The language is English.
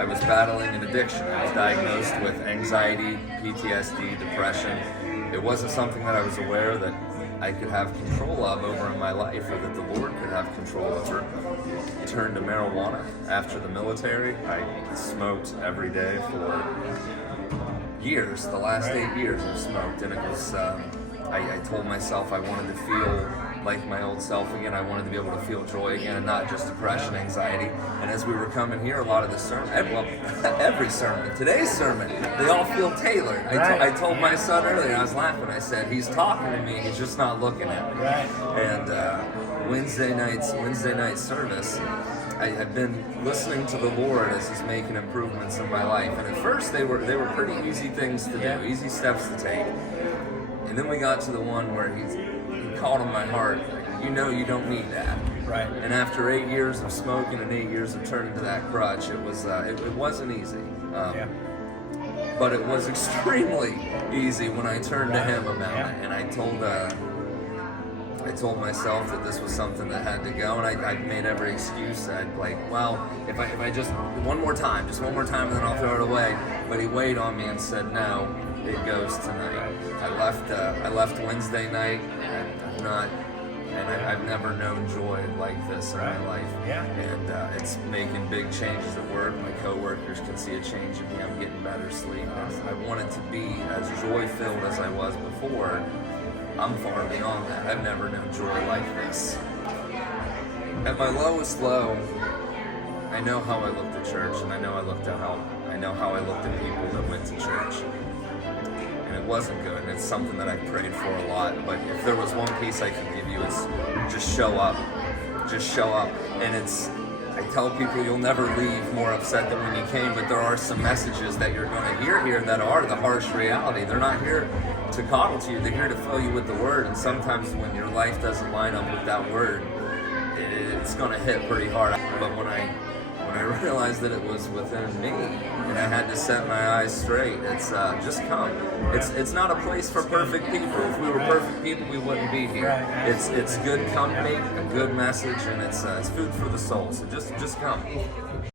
I was battling an addiction. I was diagnosed with anxiety, PTSD, depression. It wasn't something that I was aware that I could have control of over in my life, or that the Lord could have control over. Turned to marijuana after the military. I smoked every day for years. The last 8 years I've smoked, and it was, I told myself I wanted to feel like my old self again. I wanted to be able to feel joy again, and not just depression, anxiety. And as we were coming here, a lot of the sermon, well, every sermon, today's sermon, they all feel tailored. I told my son earlier, I was laughing, I said, he's talking to me, he's just not looking at me. And Wednesday night service, I've been listening to the Lord as He's making improvements in my life. And at first they were pretty easy things to do, easy steps to take. And then we got to the one where He called on my heart, like, you don't need that. Right. And after 8 years of smoking and 8 years of turning to that crutch, it was it wasn't easy. But it was extremely easy when I turned to Him about it, and I told myself that this was something that had to go, and I made every excuse. I'd like, well, if I just one more time, and then I'll throw it away. But He weighed on me and said, no, it goes tonight. I left Wednesday night, and I've never known joy like this in my life. And it's making big changes at work. My coworkers can see a change in me. I'm getting better sleep. I wanted to be as joy-filled as I was before. I'm far beyond that. I've never known joy like this. At my lowest low, I know how I looked at church, and I know how I looked at people that went to church. And it wasn't good. It's something that I prayed for a lot. But if there was one piece I could give you, it's just show up. Just show up. And I tell people you'll never leave more upset than when you came, but there are some messages that you're going to hear here that are the harsh reality. They're not here to coddle to you. They're here to fill you with the Word. And sometimes when your life doesn't line up with that Word, it's going to hit pretty hard. But when I realized that it was within me, and I had to set my eyes straight, it's just come. It's not a place for perfect people. If we were perfect people, we wouldn't be here. It's good company, a good message, and it's food for the soul. So just come.